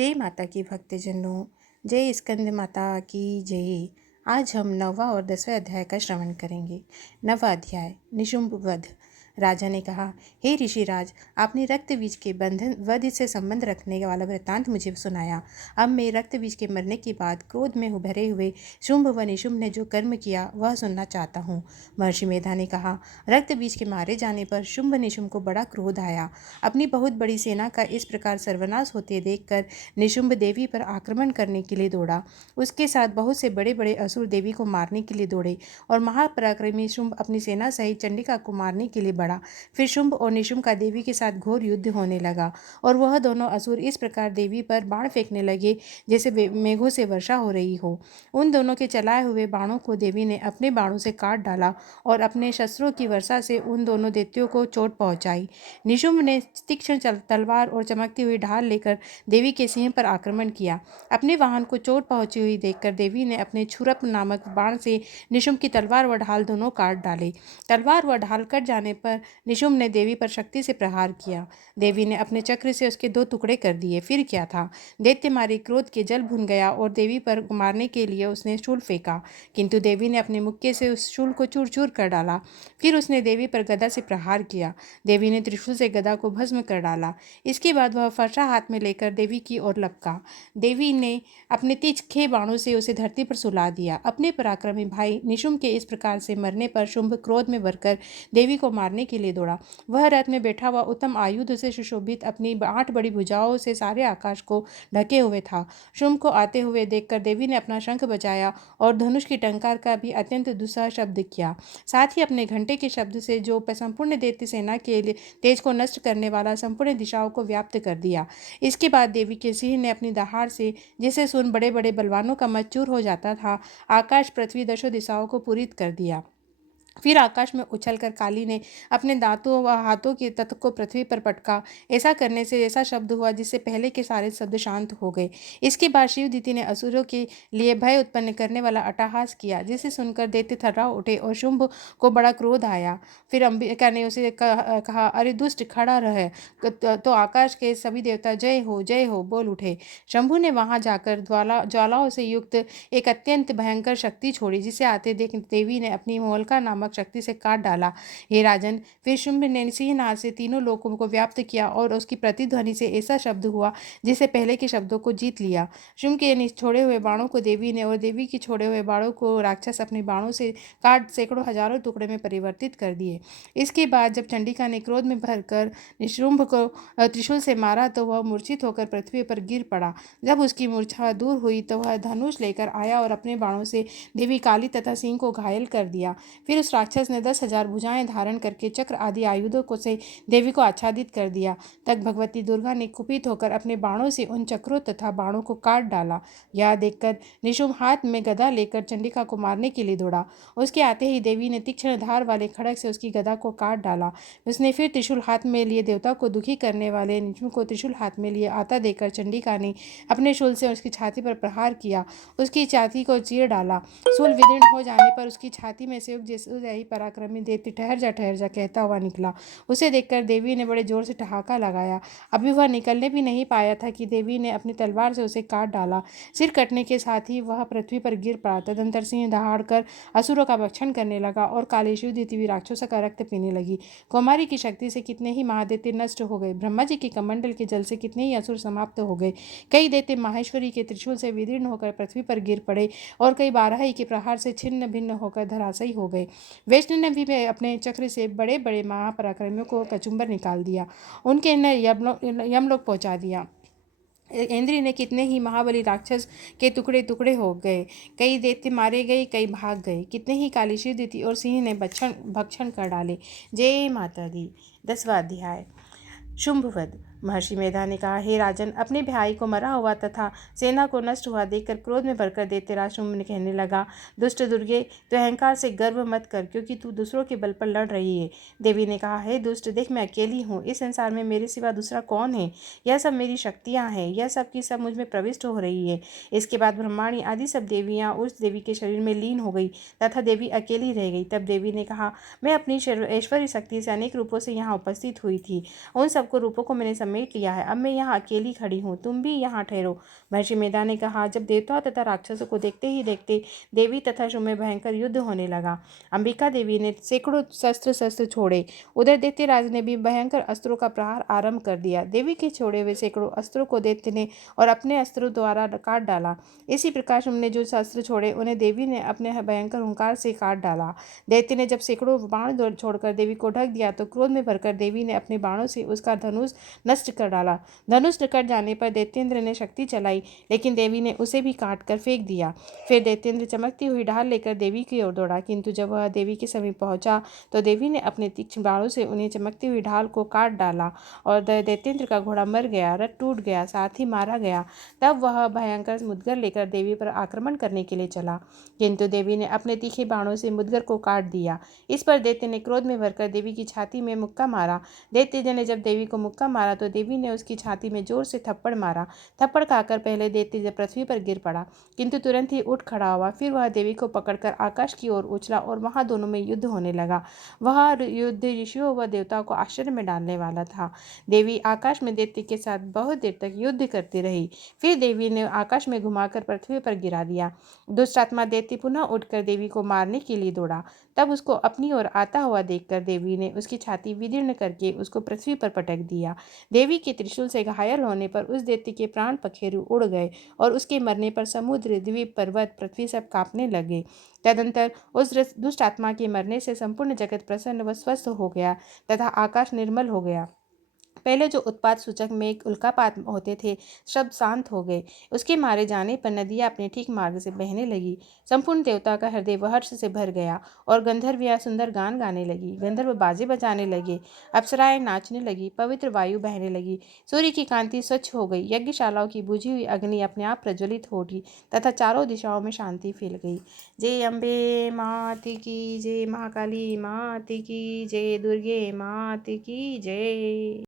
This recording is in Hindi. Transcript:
जय माता की भक्तजनों, जय स्कंद माता की जय। आज हम 9वां और 10वें अध्याय का श्रवण करेंगे। 9वां अध्याय निशुंभ वध। राजा ने कहा, हे ऋषिराज, आपने रक्त बीज के बंधन वध से संबंध रखने वाला वृत्तांत मुझे सुनाया। अब मैं रक्त बीज के मरने के बाद क्रोध में भरे हुए शुंभ व निशुंभ ने जो कर्म किया वह सुनना चाहता हूँ। महर्षि मेधा ने कहा, रक्त बीज के मारे जाने पर शुंभ निशुंभ को बड़ा क्रोध आया। अपनी बहुत बड़ी सेना का इस प्रकार सर्वनाश होते देखकर निशुंभ देवी पर आक्रमण करने के लिए दौड़ा। उसके साथ बहुत से बड़े बड़े असुर देवी को मारने के लिए दौड़े और महापराक्रमी शुंभ अपनी सेना सहित चंडिका को मारने के लिए बढ़ा। फिर शुंभ और निशुंभ का देवी के साथ घोर युद्ध होने लगा और वह दोनों असुर इस प्रकार देवी पर बाण फेंकने लगे जैसे मेघों से वर्षा हो रही हो। उन दोनों के चलाए हुए बाणों को देवी ने अपने बाणों से काट डाला और अपने शस्त्रों की वर्षा से उन दोनों दैत्यों को चोट पहुंचाई। निशुंभ ने तीक्ष्ण तलवार और चमकती हुई ढाल लेकर देवी के सिंह पर आक्रमण किया। अपने वाहन को चोट पहुंची हुई देखकर देवी ने अपने छुरप नामक बाण से निशुंभ की तलवार व ढाल दोनों काट डाले। तलवार व ढाल कट जाने पर निशुंभ ने देवी पर शक्ति से प्रहार किया। देवी ने अपने चक्र से उसके 2 टुकड़े कर दिए। फिर क्या था, दैत्य मारी क्रोध के जल भुन गया और देवी पर मारने के लिए उसने शूल फेंका, किंतु देवी ने अपने मुक्के से उस शूल को चूर चूर कर डाला। फिर उसने देवी पर गदा से प्रहार किया। देवी ने त्रिशूल से गदा को भस्म कर डाला। इसके बाद वह फरसा हाथ में लेकर देवी की ओर लपका। देवी ने अपने तीखे बाणों से उसे धरती पर सुला दिया। अपने पराक्रमी भाई निशुंभ के इस प्रकार से मरने पर शुंभ क्रोध में भरकर देवी को मारने के लिए दौड़ा। वह रथ में बैठा हुआ उत्तम आयुध से सुशोभित अपनी 8 बड़ी भुजाओं से सारे आकाश को ढके हुए था। शुंभ को आते हुए देखकर देवी ने अपना शंख बजाया और धनुष की टंकार का भी अत्यंत दुस्सह शब्द किया। साथ ही अपने घंटे के शब्द से जो संपूर्ण दैत्य सेना के लिए तेज को नष्ट करने वाला संपूर्ण दिशाओं को व्याप्त कर दिया। इसके बाद देवी के सिंह ने अपनी दहाड़ से, जिसे सुन बड़े बड़े बलवानों का मत चूर हो जाता था, आकाश पृथ्वी दशों दिशाओं को पूरित कर दिया। फिर आकाश में उछलकर काली ने अपने दांतों व हाथों के तत्व को पृथ्वी पर पटका। ऐसा करने से ऐसा शब्द हुआ जिससे पहले के सारे शब्द शांत हो गए। इसके बाद शिवदीति ने असुरों के लिए भय उत्पन्न करने वाला अट्टहास किया, जिसे सुनकर दैत्य थर्रा उठे और शुंभ को बड़ा क्रोध आया। फिर अंबिका ने उसे कहा, अरे दुष्ट, खड़ा रह। तो आकाश के सभी देवता जय हो बोल उठे। शंभु ने वहां जाकर ज्वालाओं से युक्त एक अत्यंत भयंकर शक्ति छोड़ी, जिसे आते देख देवी ने अपनी मोहलका नामक शक्ति से काट डाला। हे राजन, फिर शुंभ ने सिंहनाद से तीनों लोकों को व्याप्त किया और उसकी प्रतिध्वनि से ऐसा शब्द हुआ जिसे पहले के शब्दों को जीत लिया। शुंभ के छोड़े हुए बाणों को देवी ने और देवी की छोड़े हुए बाणों को राक्षस अपने बाणों से काट सैकड़ों हजारों टुकड़े में परिवर्तित कर दिए। इसके बाद जब चंडिका ने क्रोध में भरकर शुंभ को त्रिशूल से मारा तो वह मूर्छित होकर पृथ्वी पर गिर पड़ा। जब उसकी मूर्छा दूर हुई तो वह धनुष लेकर आया और अपने बाणों से देवी काली तथा सिंह को घायल कर दिया। फिर उस राक्षस ने 10,000 भुजाएं धारण करके चक्र आदि आयुधों को से देवी को आच्छादित कर दिया। तब भगवती दुर्गा ने कुपित होकर अपने बाणों से उन चक्रों तथा बाणों को काट डाला। यह देखकर निशुंभ हाथ में गदा लेकर चंडिका को मारने के लिए दौड़ा। उसके आते ही देवी ने तीक्ष्ण धार वाले खड़ग से उसकी गदा को काट डाला। उसने फिर त्रिशूल हाथ में लिए देवता को दुखी करने वाले निशुंभ को त्रिशूल हाथ में लिए आता देखकर चंडिका ने अपने शूल से उसकी छाती पर प्रहार किया। उसकी छाती को चीर डाला। शूल विदीर्ण हो जाने पर उसकी छाती में से यही पराक्रमी दैत्य ठहर जा कहता हुआ निकला। उसे देखकर देवी ने बड़े जोर से ठहाका लगाया। अभी वह निकलने भी नहीं पाया था कि देवी ने अपनी तलवार से उसे काट डाला। सिर कटने के साथ ही वह पृथ्वी पर गिर पड़ा। तदंतर सिंह दहाड़ कर असुरों का भक्षण करने लगा और काली शिवदीति भी राक्षसों का रक्त पीने लगी। कौमारी की शक्ति से कितने ही महादैत्य नष्ट हो गए। ब्रह्मा जी के कमंडल के जल से कितने ही असुर समाप्त हो गए। कई दैत्य माहेश्वरी के त्रिशूल से विदीर्ण होकर पृथ्वी पर गिर पड़े और कई बारह के प्रहार से छिन्न भिन्न होकर धराशायी हो गए। वैष्णव ने भी अपने चक्र से बड़े बड़े महापराक्रमियों को कचुम्बर निकाल दिया, उनके न यमलोक पहुंचा दिया। इंद्र ने कितने ही महाबली राक्षस के टुकड़े टुकड़े हो गए। कई दैत्य मारे गए, कई भाग गए। कितने ही काली शिवदीति और सिंह ने भक्षण कर डाले। जय माता दी। 10वां अध्याय शुंभवध। महर्षि मेधा ने कहा, हे राजन, अपने भाई को मरा हुआ तथा सेना को नष्ट हुआ देखकर क्रोध में भरकर दैत्यराज शुंभ ने कहने लगा, दुष्ट दुर्गे, तो अहंकार से गर्व मत कर, क्योंकि तू दूसरों के बल पर लड़ रही है। देवी ने कहा, हे दुष्ट, देख, मैं अकेली हूँ। इस संसार में मेरे सिवा दूसरा कौन है? यह सब मेरी शक्तियाँ हैं। यह सब की सब मुझ में प्रविष्ट हो रही है। इसके बाद ब्रह्माणी आदि सब देवियाँ उस देवी के शरीर में लीन हो गई तथा देवी अकेली रह गई। तब देवी ने कहा, मैं अपनी ऐश्वर्य शक्ति से अनेक रूपों से यहाँ उपस्थित हुई थी। उन सबको रूपों को मैंने समेट लिया है। अब मैं यहाँ अकेली खड़ी हूँ, तुम भी यहाँ ठहरो। महर्षि मेधा ने कहा। जब देवताओं तथा राक्षसों को देखते ही देखते देवी तथा असुर में भयंकर युद्ध होने लगा। अंबिका देवी ने सैकड़ों शस्त्र छोड़े। उधर दैत्यराज ने भी भयंकर अस्त्रों का प्रहार आरंभ कर दिया। देवी के छोड़े हुए सैकड़ों अस्त्रों को दैत्य ने और अपने अस्त्रों द्वारा काट डाला। इसी प्रकार उन्होंने जो शस्त्र छोड़े उन्हें देवी ने अपने भयंकर हुंकार से काट डाला। दैत्य ने जब सैकड़ों बाण छोड़कर देवी को ढक दिया तो क्रोध में भरकर देवी ने अपने बाणों से उसका धनुष नष्ट कर डाला। धनुष कट जाने पर दैत्येंद्र ने शक्ति चलाई, लेकिन देवी ने उसे भी काट कर फेंक दिया। फिर दैत्येंद्र चमकती हुई ढाल लेकर देवी की ओर दौड़ा, किंतु जब वह देवी के समीप पहुंचा तो देवी ने अपने तीक्ष्ण बाणों से उन्हें चमकती हुई ढाल को काट डाला और दैत्येंद्र का घोड़ा मर गया, रथ टूट गया, साथ ही मारा गया। तब वह भयंकर मुद्गर लेकर देवी पर आक्रमण करने के लिए चला, किंतु देवी ने अपने तीखे बाणों से मुद्गर को काट दिया। इस पर दैत्य ने क्रोध में भरकर देवी की छाती में मुक्का मारा। दैत्य ने जब देवी को मुक्का मारा तो देवी ने उसकी छाती में जोर से थप्पड़ मारा। थप्पड़ खाकर पहले दैत्य जब पृथ्वी पर गिर पड़ा, किंतु तुरंत ही उठ खड़ा हुआ। फिर वह देवी को पकड़कर आकाश की ओर उछला और वहां दोनों में युद्ध होने लगा। वह युद्ध ऋषियों व देवताओं को आश्चर्य में डालने वाला था। देवी आकाश में दैत्य के साथ बहुत देर तक युद्ध करती रही। फिर देवी ने आकाश में घुमाकर पृथ्वी पर गिरा दिया। दुष्ट आत्मा दैत्य पुनः उठकर देवी को मारने के लिए दौड़ा। तब उसको अपनी ओर आता हुआ देखकर देवी ने उसकी छाती विदीर्ण करके उसको पृथ्वी पर पटक दिया। देवी के त्रिशूल से घायल होने पर उस दैत्य के प्राण पखेरु उड़ गए और उसके मरने पर समुद्र, द्वीप, पर्वत, पृथ्वी सब कांपने लगे। तदंतर उस दुष्ट आत्मा के मरने से संपूर्ण जगत प्रसन्न व स्वस्थ हो गया तथा आकाश निर्मल हो गया। पहले जो उत्पात सूचक मेघ, उल्कापात होते थे, सब शांत हो गए। उसके मारे जाने पर नदियाँ अपने ठीक मार्ग से बहने लगी। संपूर्ण देवता का हृदय हर्ष से भर गया और गंधर्वियाँ सुंदर गान गाने लगी। गंधर्व बाजे बजाने लगे, अप्सराएं नाचने लगी, पवित्र वायु बहने लगी, सूर्य की कांति स्वच्छ हो गई, यज्ञशालाओं की बुझी हुई अग्नि अपने आप प्रज्वलित हो उठी तथा चारों दिशाओं में शांति फैल गई। जय अम्बे मात की जय, महाकाली मात की जय, दुर्गे मात की जय।